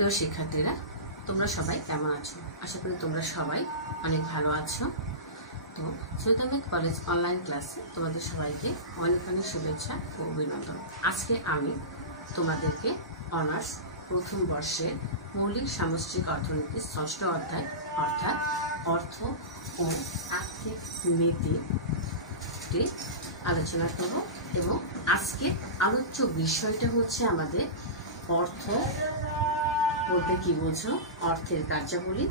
প্রিয় শিক্ষার্থীরা, তোমরা সবাই কেমন আছো? আশা করি তোমরা সবাই অনেক ভালো আছো। তো চৈতন্য কলেজ অনলাইন ক্লাসে তোমাদের সবাইকে অনেক অনেক শুভেচ্ছা ও অভিনন্দন। আজকে আমি তোমাদেরকে অনার্স প্রথম বর্ষের মৌলিক সামষ্টিক অর্থনীতির ষষ্ঠ অধ্যায় অর্থাৎ অর্থ ও আর্থিক নীতিটি আলোচনা করব এবং আজকে আলোচ্য বিষয়টা হচ্ছে আমাদের অর্থ বলতে কি বোঝো, অর্থের কার্যাবলী,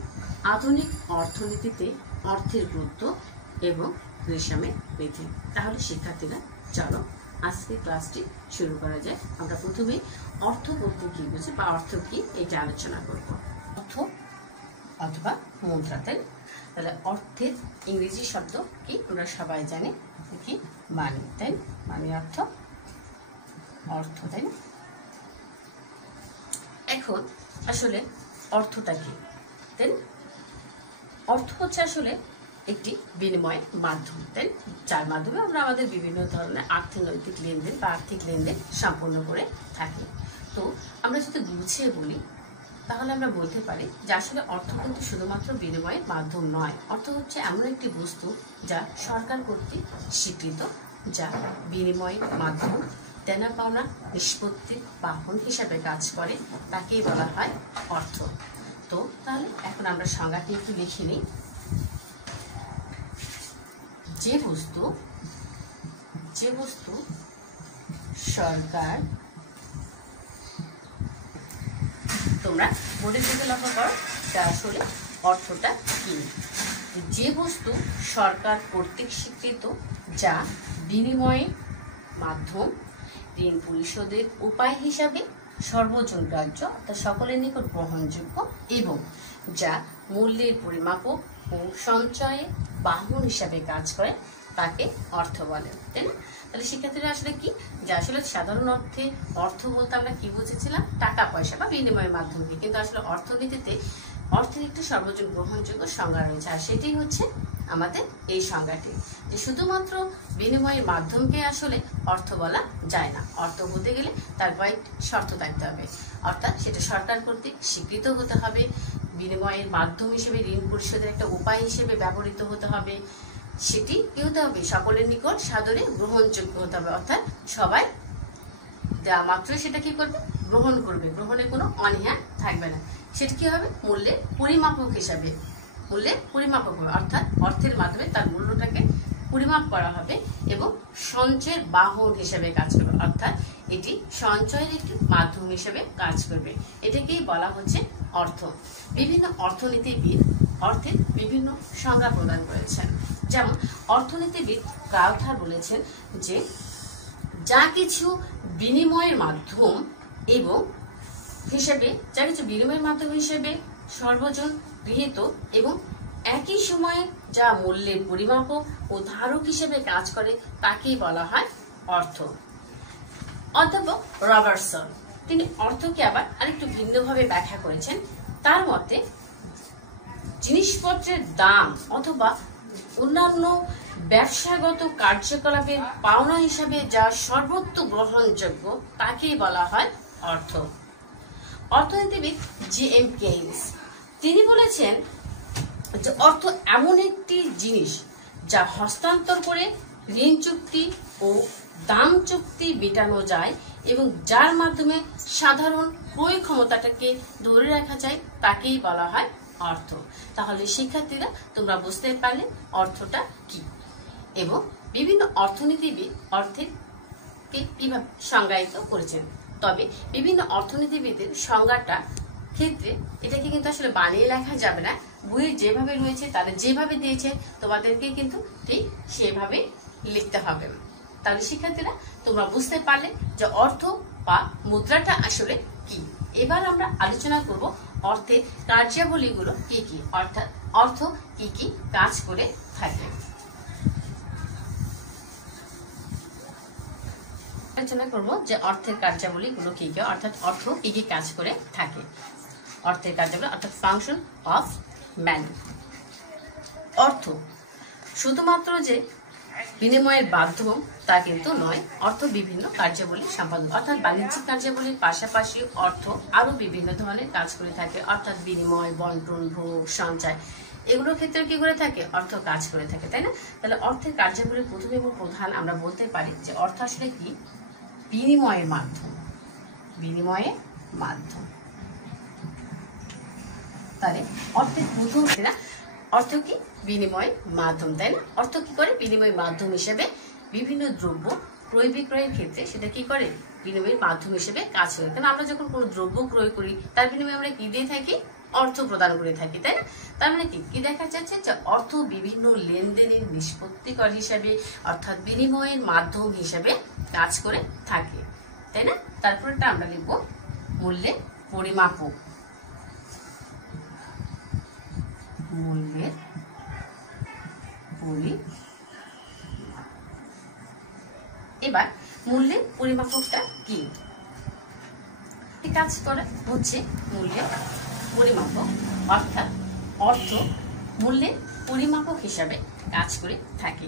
আধুনিক অর্থনীতিতে অর্থের গুরুত্ব এবং হিসাবে বিধি। তাহলে শিক্ষার্থীরা চলো আজকে ক্লাসটি শুরু করা যায়। আমরা প্রথমে অর্থ বলতে কি বুঝি বা অর্থ কি এটা আলোচনা করব। অর্থ অথবা মুদ্রা, তাই? তাহলে অর্থের ইংরেজি শব্দ কি আমরা সবাই জানি, কি? মানি, তাই? মানি অর্থ অর্থ, তাই না? এখন আসলে অর্থটা কি, তাই? অর্থ হচ্ছে আসলে একটি বিনিময় মাধ্যম, তাই? যার মাধ্যমে আমরা আমাদের বিভিন্ন ধরনের আর্থিক লেনদেন বা আর্থিক লেনদেন সম্পন্ন করে থাকি। তো আমরা যদি গুছিয়ে বলি তাহলে আমরা বলতে পারি যে আসলে অর্থ কিন্তু শুধুমাত্র বিনিময়ের মাধ্যম নয়। অর্থ হচ্ছে এমন একটি বস্তু যা সরকার কর্তৃক স্বীকৃত, যা বিনিময়ের মাধ্যম, দেনা পাওনা নিষ্পত্তির বাহন হিসাবে কাজ করে, তাকেই বলা হয় অর্থ। তো তাহলে এখন আমরা সংজ্ঞাটি একটু লিখে নিই। যে বস্তু সরকার, তোমরা বোর্ডের দিকে লক্ষ্য করো যা আসলে অর্থটা কি। যে বস্তু সরকার কর্তৃক স্বীকৃত, যা বিনিময়ের মাধ্যম, ঋণ পরিশোধের উপায় হিসাবে সর্বজন গ্রাহ্য অর্থাৎ সকলের নিকট গ্রহণযোগ্য এবং যা মূল্যের পরিমাপক ও সঞ্চয়ে বাহন হিসাবে কাজ করে, তাকে অর্থ বলে, তাই না? তাহলে শিক্ষার্থীরা আসলে কি, যে আসলে সাধারণ অর্থে অর্থ বলতে আমরা কি বুঝেছিলাম? টাকা পয়সা বা বিনিময়ের মাধ্যমকে, কিন্তু আসলে অর্থনীতিতে অর্থের একটি সর্বজন গ্রহণযোগ্য সংজ্ঞা রয়েছে, আর সেটাই হচ্ছে আমাদের এই সংজ্ঞাটি, যে শুধুমাত্র বিনিময়ের মাধ্যমকে আসলে অর্থ বলা যায় না। অর্থ হতে গেলে তার কয়েকটি শর্ত থাকতে হবে, অর্থাৎ সেটা সরকার কর্তৃক স্বীকৃত হতে হবে, বিনিময়ের মাধ্যম হিসেবে ঋণ পরিশোধের একটা উপায় হিসেবে ব্যবহৃত হতে হবে, সেটি কি হতে হবে? সকলের নিকট সাদরে গ্রহণযোগ্য হতে হবে, অর্থাৎ সবাই দেওয়া মাত্রই সেটা কি করবে? গ্রহণ করবে, গ্রহণে কোনো অনীহা থাকবে না। সেটা কি হবে? মূল্যের পরিমাপক হিসাবে, অর্থাৎ অর্থের মাধ্যমে তার মূল্যটাকে পরিমাপ করা হবে এবং সঞ্চয়ের বাহন হিসেবে কাজ করবে, অর্থাৎ এটি সঞ্চয়ের একটি মাধ্যম হিসেবে কাজ করবে। এটাকেই বলা হচ্ছে অর্থ। বিভিন্ন অর্থনীতিবিদ অর্থের বিভিন্ন সংজ্ঞা প্রদান করেছেন। যেমন অর্থনীতিবিদ ক্রাউথার বলেছেন যে যা কিছু বিনিময়ের মাধ্যম হিসেবে সর্বজন গৃহীত এবং একই সময়ে যা মূল্যের পরিমাপক ও ধারক হিসেবে কাজ করে, তাকেই বলা হয় অর্থ। অধ্যাপক রবার্টসন তিনি অর্থকে আবার আরেকটু ভিন্নভাবে ব্যাখ্যা করেছেন। তার মতে জিনিসপত্রের দাম অথবা অন্যান্য ব্যবসাগত কার্যকলাপের পাওনা হিসাবে যা সর্বত্র গ্রহণযোগ্য, তাকেই বলা হয় অর্থ। অর্থনীতিবিদ জি.এম. কেইন্স তিনি বলেছেন যে অর্থ এমন একটি জিনিস যা হস্তান্তর করে ঋণ চুক্তি ও দাম চুক্তি মেটানো যায় এবং যার মাধ্যমে সাধারণ ক্রয় ক্ষমতাটাকে ধরে রাখা যায়, তাকেই বলা হয় অর্থ। তাহলে শিক্ষার্থীরা তোমরা বুঝতে পারলে অর্থটা কি এবং বিভিন্ন অর্থনীতিবিদ অর্থের কে কিভাবে সংজ্ঞায়িত করেছেন। তবে বিভিন্ন অর্থনীতিবিদের সংজ্ঞাটা ক্ষেত্রে এটাকে কিন্তু আসলে বানিয়ে লেখা যাবে না, বইয়ে যেভাবে রয়েছে তারা যেভাবে দিয়েছে তোমাদেরকে কিন্তু ঠিক সেভাবে লিখতে হবে। তাহলে শিক্ষার্থীরা তোমরা বুঝতে পারলে যে অর্থ বা মুদ্রাটা আসলে কি। এবার আমরা আলোচনা করব অর্থের কার্যাবলীগুলো কি কি, অর্থাৎ অর্থ কি কি কাজ করে থাকে। আলোচনা করব যে অর্থের কার্যাবলীগুলো কি কি, অর্থাৎ অর্থ কি কি কাজ করে থাকে। অর্থের কার্যাবলী অর্থাৎ ফাংশন অফ ম্যানি। অর্থ শুধুমাত্র যে বিনিময়ের মাধ্যম তা কিন্তু নয়। অর্থ বিভিন্ন কার্যাবলী সম্পাদন, অর্থাৎ বাণিজ্যিক কার্যাবলীর পাশাপাশি অর্থ আরো বিভিন্ন ধরনের কাজ করে থাকে, অর্থাৎ বিনিময়, বন্টন, ভোগ, সঞ্চয়, এগুলোর ক্ষেত্রে কি করে থাকে? অর্থ কাজ করে থাকে, তাই না? তাহলে অর্থের কার্যাবলী প্রথম এবং প্রধান আমরা বলতে পারি যে অর্থ আসলে কি? বিনিময়ের মাধ্যম। বিনিময়ের মাধ্যম। তাহলে অর্থের প্রথম না, অর্থ কি? বিনিময় মাধ্যম, তাই না? অর্থ কি করে? বিনিময় মাধ্যম হিসেবে বিভিন্ন দ্রব্য ক্রয় বিক্রয়ের ক্ষেত্রে সেটা কি করে? বিনিময়ের মাধ্যম হিসেবে কাজ করে। কারণ আমরা যখন কোনো দ্রব্য ক্রয় করি তার বিনিময়ে আমরা কি দিয়ে থাকি? অর্থ প্রদান করে থাকি, তাই না? তার মানে কি দেখা যাচ্ছে? যে অর্থ বিভিন্ন লেনদেনের নিষ্পত্তিকর হিসাবে অর্থাৎ বিনিময়ের মাধ্যম হিসেবে কাজ করে থাকে, তাই না? তারপরটা আমরা লিখব মূল্যের পরিমাপক। মূল্যের এবার মূল্যের পরিমাপকটা কি? কাজ করে হচ্ছে মূল্যের পরিমাপক, অর্থাৎ অর্থ মূল্যের পরিমাপক হিসাবে কাজ করে থাকে।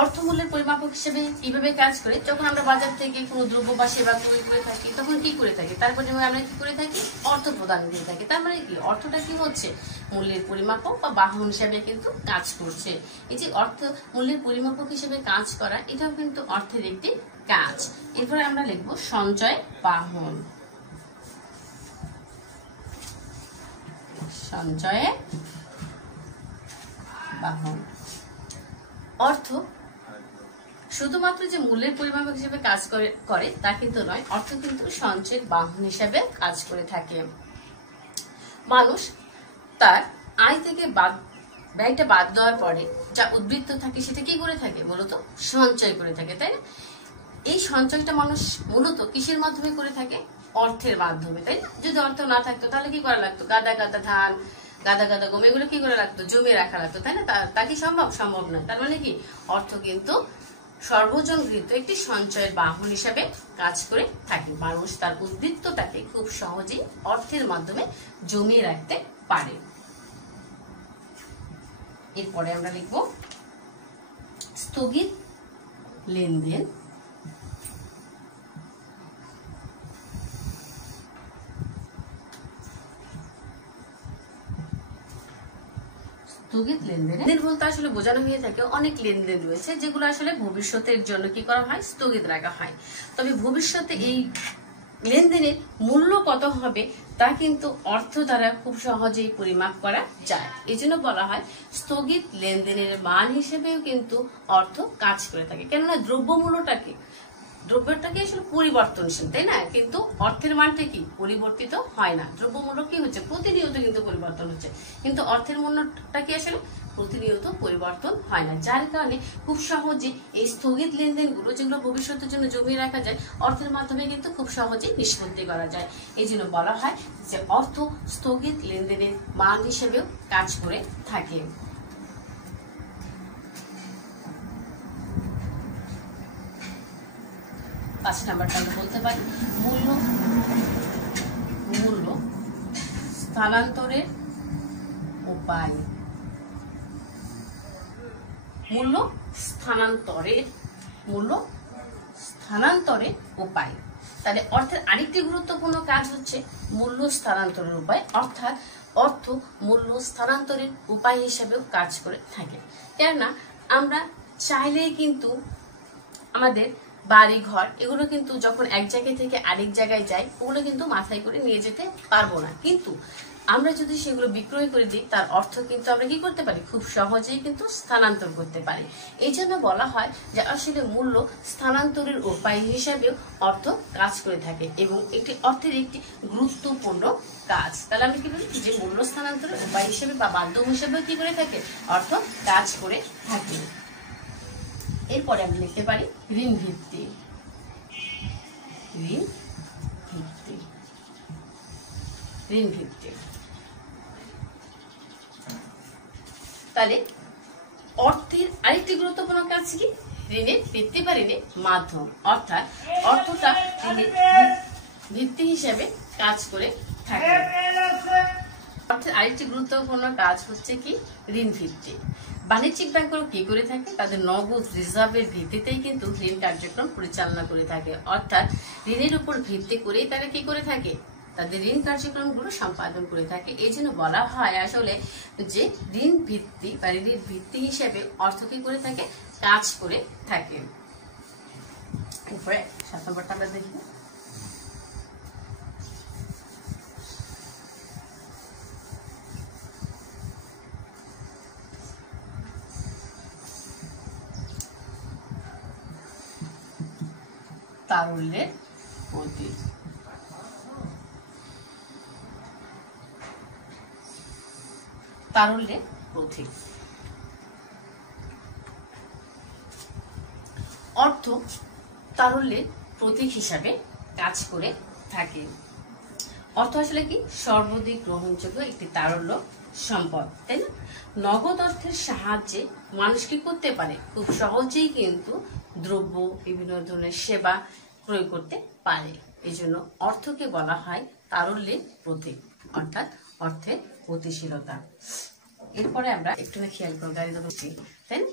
অর্থ মূল্যের পরিমাপক হিসেবে কিভাবে কাজ করে? যখন আমরা বাজার থেকে কোনো দ্রব্য বা সেবা ক্রয় করে থাকি তখন কি করে থাকি? তারপরে আমরা কি করে থাকি? অর্থ প্রদান করে থাকি। তার মানে কি? অর্থটা কি হচ্ছে? মূল্যের পরিমাপক বা বাহন হিসাবে কিন্তু কাজ করছে। এই যে অর্থ মূল্যের পরিমাপক হিসেবে কাজ করা, এটাও কিন্তু অর্থের একটি কাজ। এরপরে আমরা লিখবো সঞ্চয় বাহন। সঞ্চয় বাহন। অর্থ শুধুমাত্র যে মূল্যের পরিমাপক হিসেবে কাজ করে তা কিন্তু নয়, অর্থ কিন্তু সঞ্চয়ের বাহন হিসেবে কাজ করে থাকে। মানুষ তার আয় থেকে ব্যয়টা বাদ দেওয়ার পরে যা উদ্বৃত্ত থাকে সেটা কি করে থাকে? মূলত সঞ্চয় করে থাকে, তাই না? এই সঞ্চয়টা মানুষ মূলত কিসের মাধ্যমে করে থাকে? অর্থের মাধ্যমে, তাই না? যদি অর্থ না থাকতো তাহলে কি করা লাগতো? গাদা গাদা ধান, গাদা গাদা গম, এগুলো কি করে রাখতো? জমিয়ে রাখা লাগতো, তাই না? তা কি সম্ভব? সম্ভব নয়। তার মানে কি? অর্থ কিন্তু সর্বজন গৃহীত একটি সঞ্চয়ের বাহন হিসাবে কাজ করে থাকে। মানুষ তার উদ্বৃত্তটাকে খুব সহজেই অর্থের মাধ্যমে জমিয়ে রাখতে পারে। এরপরে আমরা লিখব স্থগিত লেনদেন। স্থগিত লেনদেন বলতে আসলে বোঝানো হয়ে থাকে অনেক লেনদেন রয়েছে যেগুলো আসলে ভবিষ্যতের জন্য কি করা হয়? স্থগিত রাখা হয়। তবে ভবিষ্যতে এই লেনদেনের মূল্য কত হবে তা কিন্তু অর্থ দ্বারা খুব সহজেই পরিমাপ করা যায়। এই জন্য বলা হয় স্থগিত লেনদেনের মান হিসেবেও কিন্তু অর্থ কাজ করে থাকে। কেননা দ্রব্যটাকে আসলে পরিবর্তনশীল, তাই না? কিন্তু অর্থের মানটা কি? পরিবর্তিত হয় না। দ্রব্যমূল্য কি হচ্ছে? প্রতিনিয়ত কিন্তু পরিবর্তন হচ্ছে, কিন্তু অর্থের মূল্যটা কি আসলে প্রতিনিয়ত পরিবর্তন হয় না। যার কারণে খুব সহজে এই স্থগিত লেনদেনগুলো যেগুলো ভবিষ্যতের জন্য জমিয়ে রাখা যায় অর্থের মাধ্যমে কিন্তু খুব সহজে নিষ্পত্তি করা যায়। এই জন্য বলা হয় যে অর্থ স্থগিত লেনদেনের মান হিসেবেও কাজ করে থাকে। 5 নাম্বারটা আমরা বলতে পারি মূল্য স্থানান্তরের উপায়। মূল্য স্থানান্তরের উপায়। তাহলে অর্থের আরেকটি গুরুত্বপূর্ণ কাজ হচ্ছে মূল্য স্থানান্তরের উপায়, অর্থাৎ অর্থ মূল্য স্থানান্তরের উপায় হিসেবেও কাজ করে থাকে। কেননা আমরা চাইলেই কিন্তু আমাদের বাড়ি ঘর এগুলো কিন্তু যখন এক জায়গা থেকে আরেক জায়গায় যায় ওগুলো কিন্তু মাথায় করে নিয়ে যেতে পারবো না, কিন্তু আমরা যদি সেগুলো বিক্রয় করে দিই তার অর্থ কিন্তু আমরা কি করতে পারি? খুব সহজেই কিন্তু স্থানান্তর করতে পারি। এই জন্য বলা হয় যে আসলে মূল্য স্থানান্তরের উপায় হিসাবেও অর্থ কাজ করে থাকে এবং এটি অর্থের একটি গুরুত্বপূর্ণ কাজ। তাহলে আমরা কি বলি যে মূল্য স্থানান্তরের উপায় হিসেবে বা মাধ্যম হিসেবেও কি করে থাকে? অর্থ কাজ করে থাকে। এরপরে আমরা লিখতে পারি ঋণ ভিত্তি। তাহলে অর্থের আরেকটি গুরুত্বপূর্ণ কাজ কি? ঋণের ভিত্তি বা ঋণের মাধ্যম, অর্থাৎ অর্থটা ঋণের ভিত্তি হিসেবে কাজ করে থাকে। অর্থের আরেকটি গুরুত্বপূর্ণ কাজ হচ্ছে কি? ঋণ ভিত্তি। বাণিজ্যিক ব্যাংকগুলো কি করে থাকে, তাদের নগদ রিজার্ভের ভিত্তিতেই কিন্তু ঋণ কার্যক্রম পরিচালনা করে থাকে, অর্থাৎ ঋণের উপর ভিত্তি করেই তারা কি করে থাকে, তাদের ঋণ কার্যক্রমগুলো সম্পাদন করে থাকে। এই জন্য বলা হয় আসলে যে ঋণ ভিত্তি বা ঋণের ভিত্তি হিসেবে অর্থ কি করে থাকে, কাজ করে থাকে। এরপরে 7 নম্বরটা আমরা দেখি। তারল্যের প্রতীক। তারল্যের প্রতীক অর্থ তারল্যের প্রতীক হিসাবে কাজ করে থাকে। অর্থ আসলে কি, সর্বাধিক গ্রহণযোগ্য একটি তারল্য সম্পদ, তাই না? নগদ অর্থের সাহায্যে মানুষ কি করতে পারে, খুব সহজেই কিন্তু দ্রব্য, বিভিন্ন ধরনের সেবা প্রয়োগ করতে পারে। এই জন্য অর্থকে বলা হয় তারল্যের প্রতীক, অর্থাৎ অর্থের গতিশীলতা। এরপরে আমরা একটু খেয়াল করব, তাই না?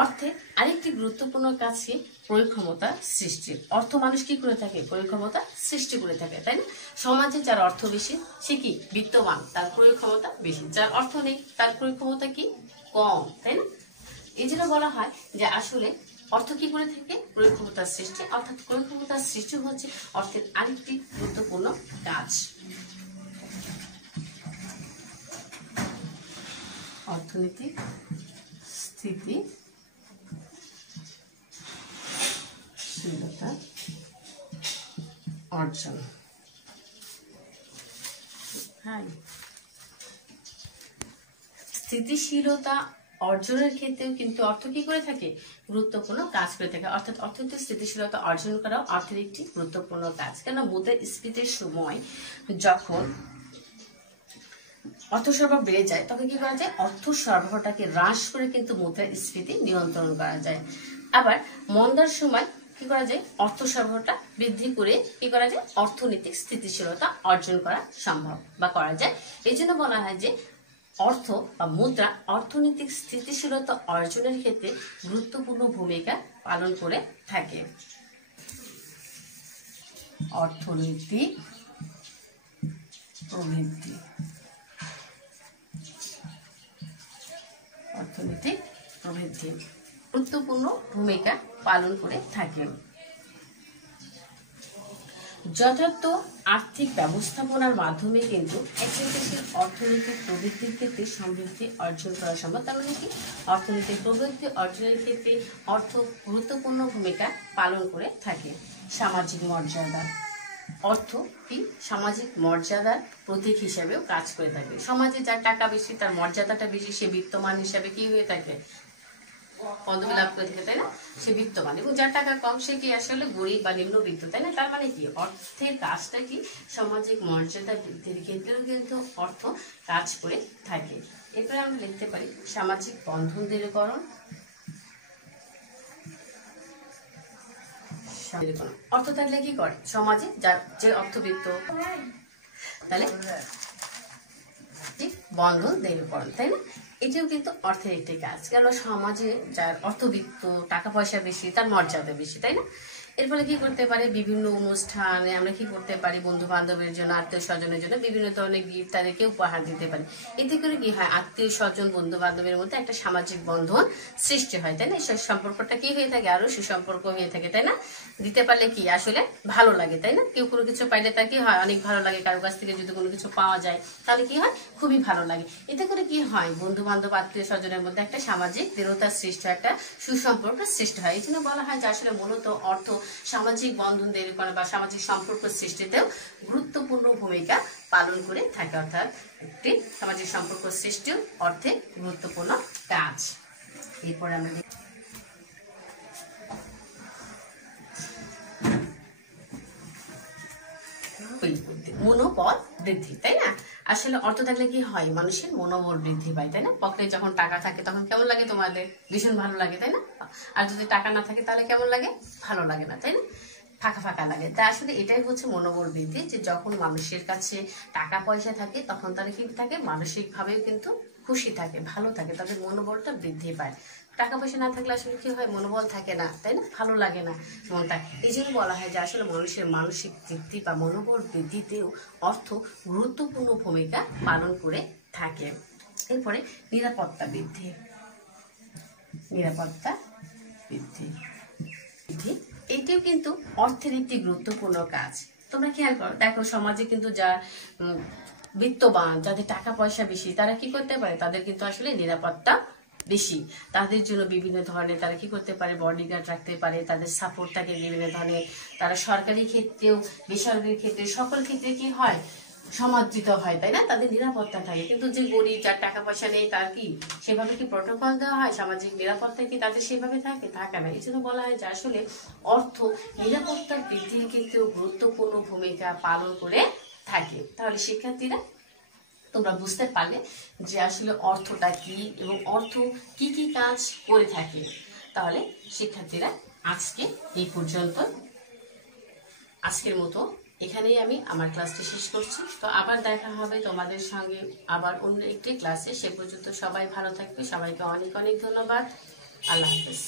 অর্থে আরেকটি গুরুত্বপূর্ণ কাজ কি, ক্রয় ক্ষমতা সৃষ্টি। অর্থ মানুষ কি করে থাকে, ক্রয় ক্ষমতা সৃষ্টি করে থাকে, তাই না? সমাজে যার অর্থ বেশি সে কি বিত্তবান, তার ক্রয় ক্ষমতা বেশি। যার অর্থ নেই তার ক্রয় ক্ষমতা কি কম, তাই না? এই জন্য বলা হয় যে আসলে অর্থ কি করে থাকে, ক্রয় ক্ষমতার সৃষ্টি, অর্থাৎ ক্রয় ক্ষমতার সৃষ্টি হচ্ছে অর্থের আরেকটি গুরুত্বপূর্ণ কাজ। অর্থনৈতিক স্থিতিশীলতা অর্জন। স্থিতিশীলতা অর্জনের ক্ষেত্রেও কিন্তু অর্থ কি করে থাকে, গুরুত্বপূর্ণ কাজ করে থাকে। অর্থাৎ অর্থনৈতিক স্থিতিশীলতা অর্জন করাও অর্থের একটি গুরুত্বপূর্ণ কাজ। কেন, মুদ্রাস্ফীতির সময় যখন অর্থ সরবরাহ বেড়ে যায় তখন কি করা যায়, অর্থ সরবরাহটাকে হ্রাস করে কিন্তু মুদ্রাস্ফীতি নিয়ন্ত্রণ করা যায়। আবার মন্দার সময় কি করা যায়, অর্থ সরবরাহটা বৃদ্ধি করে কি করা যায়, অর্থনৈতিক স্থিতিশীলতা অর্জন করা সম্ভব বা করা যায়। এই জন্য বলা হয় যে অর্থ বা মুদ্রা অর্থনৈতিক স্থিতিশীলতা অর্জনের ক্ষেত্রে গুরুত্বপূর্ণ ভূমিকা পালন করে থাকে। অর্থনৈতিক প্রবৃদ্ধি, অর্থনৈতিক প্রবৃদ্ধি গুরুত্বপূর্ণ ভূমিকা পালন করে থাকে। যথার্থ আর্থিক ব্যবস্থাপনার মাধ্যমে কিন্তু একটি দেশের অর্থনৈতিক প্রবৃদ্ধির ক্ষেত্রে সমৃদ্ধি অর্জন করা সম্ভব। তার মানে কি, অর্থনৈতিক প্রবৃদ্ধি অর্জনের ক্ষেত্রে অর্থ গুরুত্বপূর্ণ ভূমিকা পালন করে থাকে। সামাজিক মর্যাদা, অর্থ কি সামাজিক মর্যাদার প্রতীক হিসেবেও কাজ করে থাকে। সমাজে যার টাকা বেশি, তার মর্যাদাটা বেশি, সে বিত্তমান হিসাবে কি হয়ে থাকে, পদবি লাভ করে থাকে, তাই না? সে বিত্তমান। এবং যার টাকা কম সে কি আসলে গরিব বা নিম্নবিত্ত, তাই না? তার মানে কি, অর্থের কাজটা কি, সামাজিক মর্যাদা বৃদ্ধির ক্ষেত্রেও কিন্তু অর্থ কাজ করে থাকে। এরপরে আমরা লিখতে পারি সামাজিক বন্ধন দৃঢ়করণ। অর্থ থাকলে কি করে, সমাজে যার যে অর্থবিত্ত, তাহলে বন্ধন দৃঢ়করণ, তাই না? এটিও কিন্তু অর্থের একটি কাজ। কেন, সমাজে যার অর্থবিত্ত, টাকা পয়সা বেশি, তার মর্যাদা বেশি, তাই না? এর ফলে কি করতে পারে, বিভিন্ন অনুষ্ঠানে আমরা কি করতে পারি, বন্ধু বান্ধবের জন্য, আত্মীয় স্বজনের জন্য বিভিন্ন ধরনের গিফট তাদেরকে উপহার দিতে পারি। এতে করে কি হয়, আত্মীয় স্বজন বন্ধু বান্ধবের মধ্যে একটা সামাজিক বন্ধন সৃষ্টি হয়, তাই না? সেই সম্পর্কটা কি হয়ে থাকে, আরো সুসম্পর্ক হয়ে থাকে, তাই না? দিতে পারলে কি আসলে ভালো লাগে, তাই না? কেউ কোনো কিছু পাইলে তার কি হয়, অনেক ভালো লাগে। কারো কাছ থেকে যদি কোনো কিছু পাওয়া যায় তাহলে কি হয়, খুবই ভালো লাগে। এতে করে কি হয়, বন্ধু বান্ধব আত্মীয় স্বজনের মধ্যে একটা সামাজিক দৃঢ়তার সৃষ্টি হয়, একটা সুসম্পর্ক সৃষ্টি হয়। এই জন্য বলা হয় যে আসলে মূলত অর্থ সামাজিক বন্ধন দৃঢ়করণ বা সামাজিক সম্পর্ক সৃষ্টিতেও গুরুত্বপূর্ণ ভূমিকা পালন করে থাকে। অর্থাৎ একটি সামাজিক সম্পর্ক সৃষ্টিও অর্থের গুরুত্বপূর্ণ কাজ। এরপরে আমরা মনোবল বৃদ্ধি, তাই না? আসলে অর্থ থাকলে কি হয়, মানুষের মনোবল বৃদ্ধি পায়, তাই না? পকেটে যখন টাকা থাকে তখন কেমন লাগে, তোমাদের ভীষণ ভালো লাগে, তাই না? আর যদি টাকা না থাকে তাহলে কেমন লাগে, ভালো লাগে না, তাই না? ফাঁকা ফাঁকা লাগে। তা আসলে এটাই হচ্ছে মনোবল বৃদ্ধি, যে যখন মানুষের কাছে টাকা পয়সা থাকে তখন তারা কিন্তু থাকে মানসিক ভাবেও কিন্তু খুশি থাকে, ভালো থাকে, তাদের মনোবলটা বৃদ্ধি পায়। টাকা পয়সা না থাকলে আসলে কি হয়, মনোবল থাকে না, তাই না, ভালো লাগে না মনটা। এই জন্য বলা হয় যে আসলে মানুষের মানসিক তৃপ্তি বা মনোবল বৃদ্ধিতেও অর্থ গুরুত্বপূর্ণ ভূমিকা পালন করে থাকে। এরপরে নিরাপত্তা বৃদ্ধি। নিরাপত্তা বৃদ্ধি এটিও কিন্তু অর্থের একটি গুরুত্বপূর্ণ কাজ। তোমরা খেয়াল করো, দেখো সমাজে কিন্তু যা বিত্তবান, যাদের টাকা পয়সা বেশি, তারা কি করতে পারে, তাদের কিন্তু আসলে নিরাপত্তা বেশি। তাদের জন্য বিভিন্ন ধরনের তারা কি করতে পারে, বডিগার্ড রাখতে পারে, তাদের সাপোর্ট থাকে বিভিন্ন ধরনের। তারা সরকারি ক্ষেত্রেও বেসরকারি ক্ষেত্রে সকল ক্ষেত্রে কি হয়, সমাদৃত হয়, তাই না, তাদের নিরাপত্তা থাকে। কিন্তু যে গরিব, যার টাকা পয়সা নেই, তার কি সেভাবে কি প্রোটোকল দেওয়া হয়, সামাজিক নিরাপত্তা কি তাদের সেভাবে থাকে না। এই জন্য বলা হয় যে আসলে অর্থ নিরাপত্তা বৃদ্ধির ক্ষেত্রেও গুরুত্বপূর্ণ ভূমিকা পালন করে থাকে। তাহলে শিক্ষার্থীরা তোমরা বুঝতে পারলে যে আসলে অর্থটা কি এবং অর্থ কি কি কাজ করে থাকে। তাহলে শিক্ষার্থীরা আজকে এই পর্যন্ত, আজকের মতো এখানেই আমি আমার ক্লাসটি শেষ করছি। তো আবার দেখা হবে তোমাদের সঙ্গে আবার অন্য একটি ক্লাসে। সে পর্যন্ত সবাই ভালো থাকবে, সবাইকে অনেক অনেক ধন্যবাদ। আল্লাহ হাফেজ।